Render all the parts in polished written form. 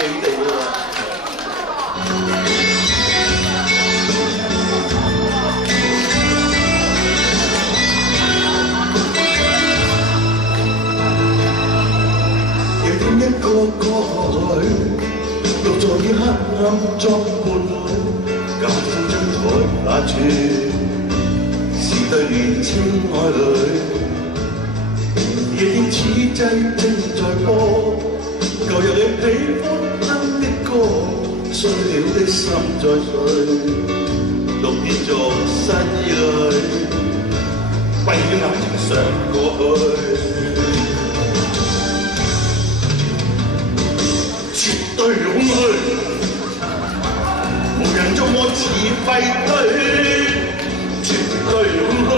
你哋喎。夜點一個個來，獨坐於黑暗作伴侶，假笑張台那處，是對年青愛侶。夜店此際正在播，舊日你喜歡哼的歌，碎了的心在碎，獨跌在新衣裏，閉了眼睛想過去，絕對空虛，無人捉我似廢墟，絕對空虛。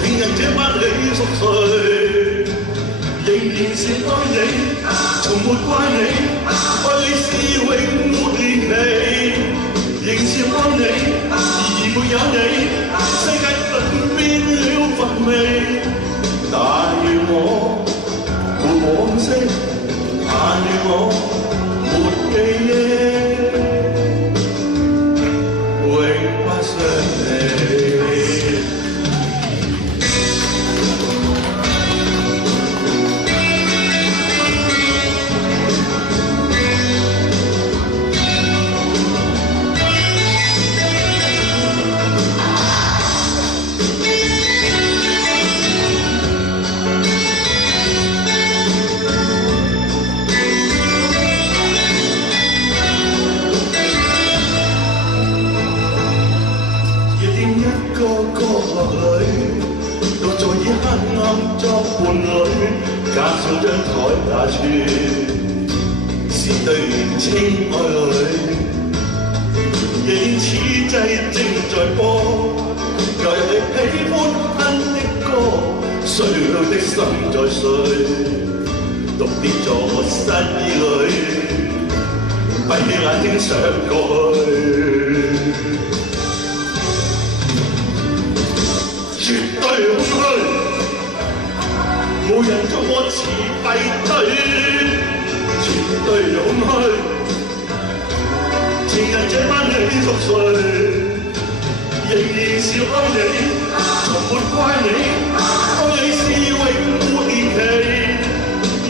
情人這晚你熟睡，仍然是愛你，從沒怪你，愛你是永沒年期，仍是愛你，而沒有你，世界頓變了乏味。但願我沒往昔，但願我沒記憶，永不想你。獨坐以黑暗作伴侶，假笑張台那處，是對年青愛侶。夜店此際正在播，舊日你喜歡哼的歌，碎了的心在碎，獨跌在新衣裏，閉起眼睛想過去。絕對空虛，無人捉我似廢墟，絕對空虛。情人這晚你熟睡，仍然是愛你，從沒怪你，愛你是永沒年期，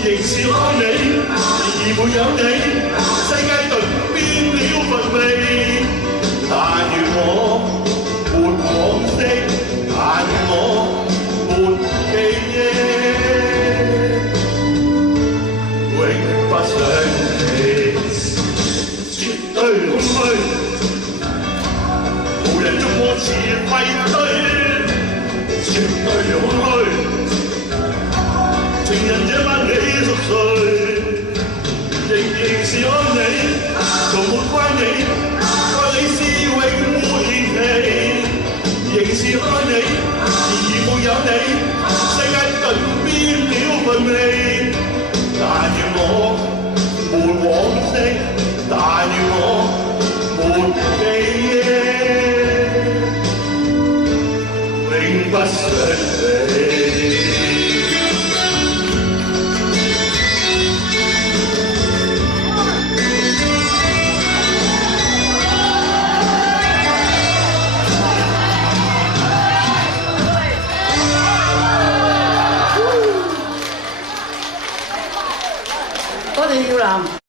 仍是愛你，而沒有你，世界頓變了乏味。但願我沒往昔。但願我沒記憶，永不想你，絕對空虛，無人捉我似廢墟，絕對空虛。情人這晚你熟睡，仍是愛你，從沒怪你，愛你是永沒年期。仍是愛你，而沒有你，世界頓變了乏味。但願我沒往昔，但願我沒記憶，永不想你。多謝耀南。